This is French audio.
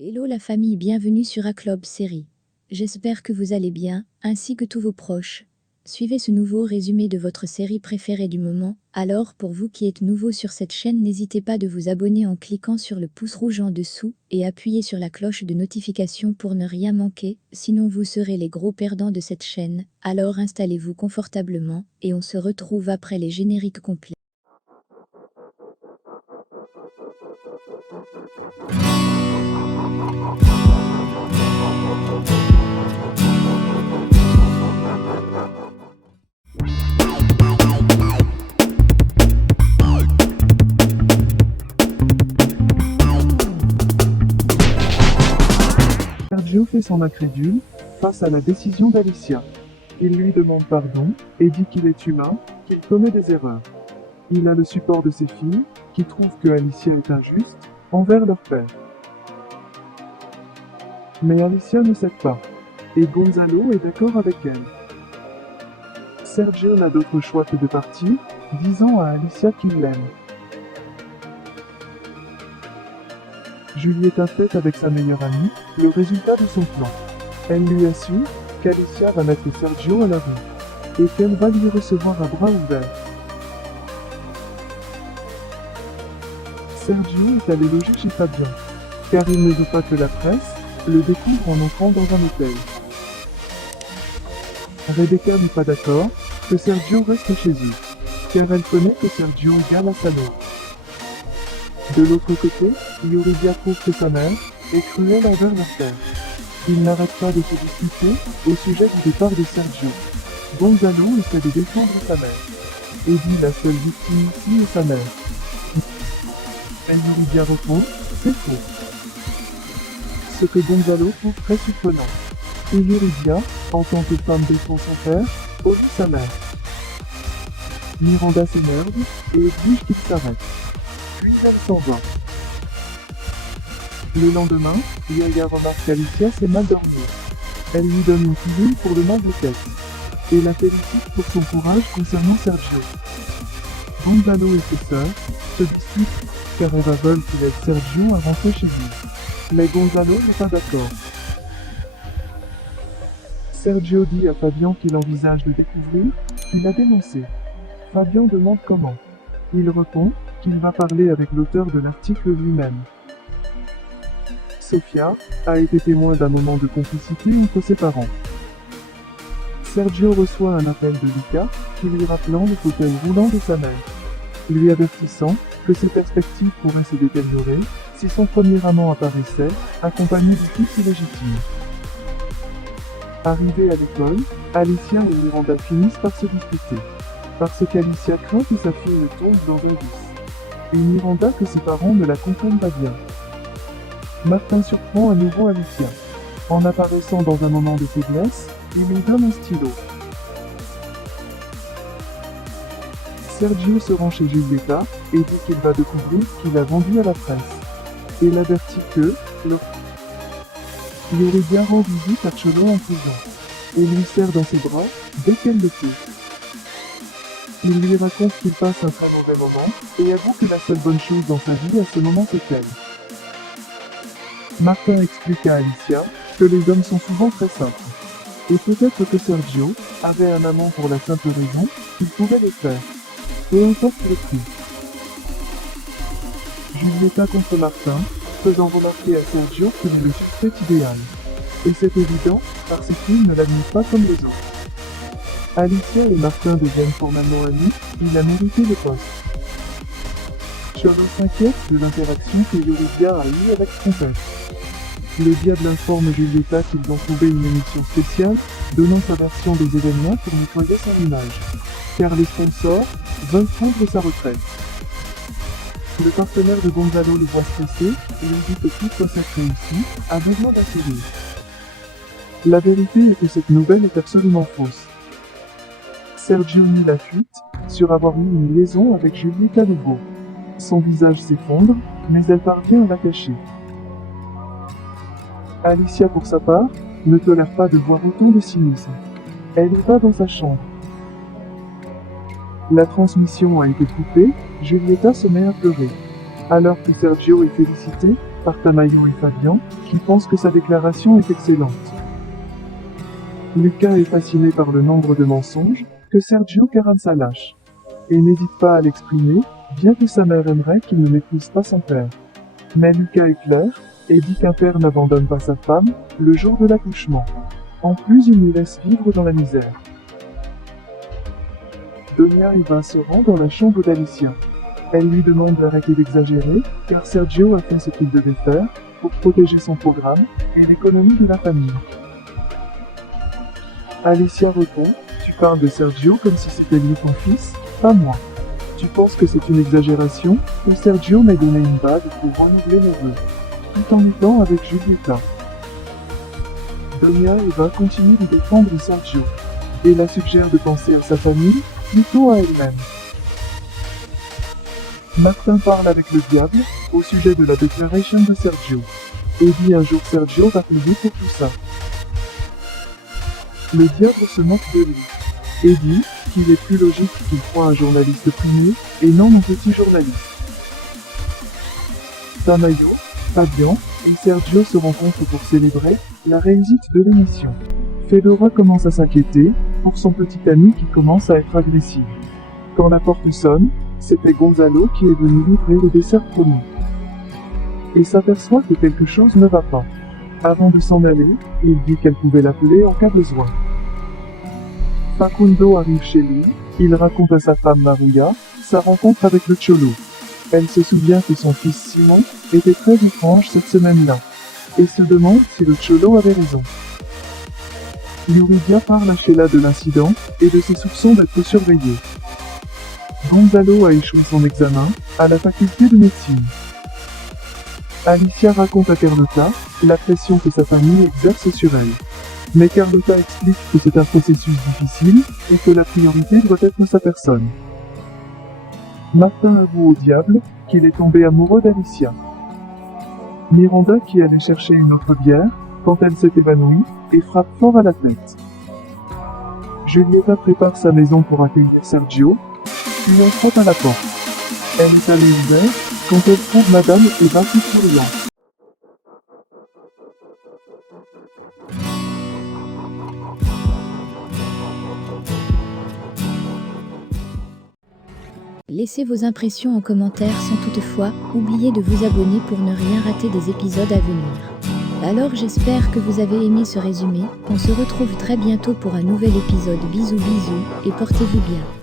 Hello la famille, bienvenue sur A-Club Série. J'espère que vous allez bien, ainsi que tous vos proches. Suivez ce nouveau résumé de votre série préférée du moment. Alors, pour vous qui êtes nouveau sur cette chaîne, n'hésitez pas de vous abonner en cliquant sur le pouce rouge en dessous et appuyez sur la cloche de notification pour ne rien manquer, sinon vous serez les gros perdants de cette chaîne. Alors installez-vous confortablement et on se retrouve après les génériques complets. Sergio fait son incrédule face à la décision d'Alicia. Il lui demande pardon et dit qu'il est humain, qu'il commet des erreurs. Il a le support de ses filles, qui trouvent que Alicia est injuste envers leur père. Mais Alicia ne cède pas, et Gonzalo est d'accord avec elle. Sergio n'a d'autre choix que de partir, disant à Alicia qu'il l'aime. Julieta fête avec sa meilleure amie le résultat de son plan. Elle lui assure qu'Alicia va mettre Sergio à la rue et qu'elle va lui recevoir à bras ouverts. Sergio est allé loger chez Fabien, car il ne veut pas que la presse le découvre en entrant dans un hôtel. Rebecca n'est pas d'accord que Sergio reste chez eux, car elle connaît que Sergio égale à sa loi. De l'autre côté, Yuridia trouve que sa mère est cruelle envers leur père. Ils n'arrêtent pas de se disputer au sujet du départ de Sergio. Gonzalo essaie de défendre sa mère et dit la seule victime ici est sa mère. Mais Yuridia répond, c'est faux. Ce que Gonzalo trouve très surprenant. Et Yuridia, en tant que femme défend son père, oublie sa mère. Miranda s'énerve et exige qu'il s'arrête. Puis elle s'en va. Le lendemain, Yaya remarque qu'Alicia s'est mal dormie. Elle lui donne une pilule pour le mal de tête et la félicite pour son courage concernant Sergio. Gonzalo et ses sœurs se disputent car Eva veulent qu'il aide Sergio à rentrer chez lui. Mais Gonzalo n'est pas d'accord. Sergio dit à Fabien qu'il envisage de découvrir qu'il a dénoncé. Fabien demande comment. Il répond qu'il va parler avec l'auteur de l'article lui-même. Sofia a été témoin d'un moment de complicité entre ses parents. Sergio reçoit un appel de Luca qui lui rappelant le fauteuil roulant de sa mère, lui avertissant que ses perspectives pourraient se détériorer si son premier amant apparaissait, accompagné du fils illégitime. Arrivée à l'école, Alicia et Miranda finissent par se disputer, parce qu'Alicia craint que sa fille ne tombe dans un vice, et Miranda que ses parents ne la comprennent pas bien. Martin surprend à nouveau Alicia. En apparaissant dans un moment de faiblesse, il lui donne un stylo. Sergio se rend chez Giulietta et dit qu'il va découvrir qu'il a vendu à la presse. Et l'avertit que, Yuridia rend visite à Cholo en prison, et lui serre dans ses bras dès qu'elle le peut. Il lui raconte qu'il passe un très mauvais moment, et avoue que la seule bonne chose dans sa vie à ce moment c'est elle. Martin explique à Alicia que les hommes sont souvent très simples. Et peut-être que Sergio avait un amant pour la simple raison qu'il pouvait le faire. Peu importe le prix. Giulietta contre Martin, faisant remarquer à Sergio qu'il est le suspect idéal. Et c'est évident, parce qu'il ne l'admire pas comme les autres. Alicia et Martin deviennent formellement amis, il a mérité le poste. Cholo s'inquiète de l'interaction que Yuridia a eue avec son père. Le diable informe Giulietta qu'ils ont trouvé une émission spéciale, donnant sa version des événements pour nettoyer son image. Car les sponsors veulent prendre sa retraite. Le partenaire de Gonzalo le voit stressé et lui dit que toute recette réussie a besoin d'un sourire. La vérité est que cette nouvelle est absolument fausse. Sergio nie la fuite sur avoir eu une liaison avec Giulietta Lugo. Son visage s'effondre, mais elle parvient à la cacher. Alicia, pour sa part, ne tolère pas de voir autant de cynisme. Elle y va dans sa chambre. La transmission a été coupée, Giulietta se met à pleurer, alors que Sergio est félicité par Tamayo et Fabian, qui pensent que sa déclaration est excellente. Lucas est fasciné par le nombre de mensonges que Sergio Carranza lâche, et n'hésite pas à l'exprimer, bien que sa mère aimerait qu'il ne méprise pas son père. Mais Lucas est clair, et dit qu'un père n'abandonne pas sa femme, le jour de l'accouchement. En plus, il lui laisse vivre dans la misère. Donia Eva se rend dans la chambre d'Alicia. Elle lui demande d'arrêter d'exagérer, car Sergio a fait ce qu'il devait faire, pour protéger son programme, et l'économie de la famille. Alicia répond, tu parles de Sergio comme si c'était lui ton fils, pas moi. Tu penses que c'est une exagération, que Sergio m'a donné une bague pour renouveler mes vœux, tout en étant avec Julieta. Donia Eva continue de défendre Sergio, et la suggère de penser à sa famille, plutôt à elle-même. Martin parle avec le diable, au sujet de la déclaration de Sergio, et dit un jour Sergio va payer pour tout ça. Le diable se moque de lui, et dit qu'il est plus logique qu'il croie un journaliste privé, et non un petit journaliste. Tamayo, Fabian et Sergio se rencontrent pour célébrer la réussite de l'émission. Fedora commence à s'inquiéter pour son petit ami qui commence à être agressif. Quand la porte sonne, c'était Gonzalo qui est venu livrer le dessert promis. Et s'aperçoit que quelque chose ne va pas. Avant de s'en aller, il dit qu'elle pouvait l'appeler en cas de besoin. Facundo arrive chez lui, il raconte à sa femme Maria sa rencontre avec le Cholo. Elle se souvient que son fils Simon était très étrange cette semaine-là, et se demande si le Cholo avait raison. Yuridia parle à Sheila de l'incident, et de ses soupçons d'être surveillé. Gonzalo a échoué son examen, à la faculté de médecine. Alicia raconte à Carlota la pression que sa famille exerce sur elle. Mais Carlota explique que c'est un processus difficile, et que la priorité doit être sa personne. Martin avoue au diable qu'il est tombé amoureux d'Alicia. Miranda qui allait chercher une autre bière, quand elle s'est évanouie, et frappe fort à la tête. Julieta prépare sa maison pour accueillir Sergio, puis elle frappe à la porte. Elle est à l'hiver, quand elle trouve Madame Eva tout souriante. Laissez vos impressions en commentaire sans toutefois oublier de vous abonner pour ne rien rater des épisodes à venir. Alors j'espère que vous avez aimé ce résumé, on se retrouve très bientôt pour un nouvel épisode. Bisous bisous et portez-vous bien.